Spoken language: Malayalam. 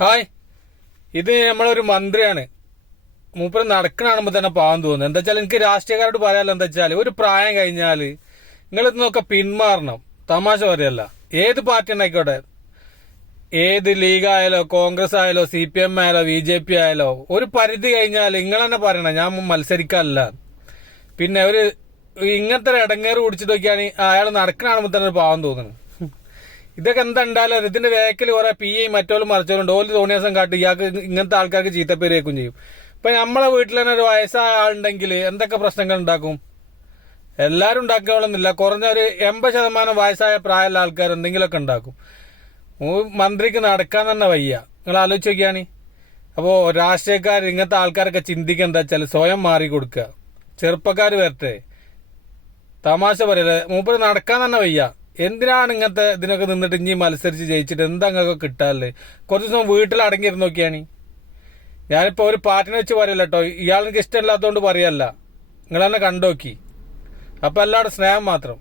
ഹായ്, ഇത് നമ്മളൊരു മന്ത്രിയാണ്. മൂപ്പര് നടക്കണാണുമ്പോ തന്നെ പാവം തോന്നുന്നു. എന്താ വെച്ചാൽ എനിക്ക് രാഷ്ട്രീയക്കാരോട് പറയാലോ, എന്താ വെച്ചാൽ ഒരു പ്രായം കഴിഞ്ഞാല് നിങ്ങൾ ഇതിനൊക്കെ പിന്മാറണം. തമാശ പറയല്ല. ഏത് പാർട്ടി ഉണ്ടായിക്കോട്ടെ, ഏത് ലീഗ് ആയാലോ കോൺഗ്രസ് ആയാലോ CPM ആയാലോ BJP ആയാലോ, ഒരു പരിധി കഴിഞ്ഞാൽ നിങ്ങൾ തന്നെ പറയണം ഞാൻ മത്സരിക്കാനല്ല. പിന്നെ ഒരു ഇങ്ങനത്തെ ഒരു ഇടങ്ങേറ് കുടിച്ചിട്ട് നോക്കിയാണ് അയാൾ നടക്കണാണുമ്പോ തന്നെ ഒരു പാവം തോന്നുന്നു. ഇതൊക്കെ എന്താ ഉണ്ടായാലും ഇതിന്റെ വേക്കിൽ കുറെ PI മറ്റോലും മറിച്ചോളുണ്ട്. ഓല് തോന്നിയാസം കാട്ടി ഇയാൾക്ക് ഇങ്ങനത്തെ ആൾക്കാർക്ക് ചീത്തപ്പേര് കേൾക്കും ചെയ്യും. ഇപ്പൊ നമ്മളെ വീട്ടിൽ തന്നെ ഒരു വയസ്സായ ആളുണ്ടെങ്കിൽ എന്തൊക്കെ പ്രശ്നങ്ങൾ ഉണ്ടാക്കും? എല്ലാരും ഉണ്ടാക്കണമെന്നില്ല, കുറഞ്ഞ ഒരു 80% വയസ്സായ പ്രായമുള്ള ആൾക്കാർ എന്തെങ്കിലുമൊക്കെ ഉണ്ടാക്കും. മന്ത്രിക്ക് നടക്കാൻ തന്നെ വയ്യ. നിങ്ങൾ ആലോചിച്ച് നോക്കിയാണ്. അപ്പോ രാഷ്ട്രീയക്കാർ ഇങ്ങനത്തെ ആൾക്കാരൊക്കെ ചിന്തിക്കുക എന്താ വെച്ചാൽ സ്വയം മാറി കൊടുക്കുക. ചെറുപ്പക്കാർ വരട്ടെ. തമാശ പറയല്ലേ, മൂപ്പര് നടക്കാൻ തന്നെ വയ്യ. എന്തിനാണ് ഇങ്ങനത്തെ ഇതിനൊക്കെ നിന്നിട്ട് ഇനി മത്സരിച്ച് ജയിച്ചിട്ട് എന്താ അങ്ങൊക്കെ കിട്ടാല്ലേ? കുറച്ച് ദിവസം വീട്ടിൽ അടങ്ങിയിരുന്ന് നോക്കിയാണ്. ഞാനിപ്പോ ഒരു പാർട്ടിനെ വെച്ച് പറയല്ല കേട്ടോ, ഇയാൾക്ക് ഇഷ്ടമില്ലാത്തതുകൊണ്ട് പറയല്ല. നിങ്ങൾ തന്നെ കണ്ടോക്കി. അപ്പൊ എല്ലാവരുടെ സ്നേഹം മാത്രം.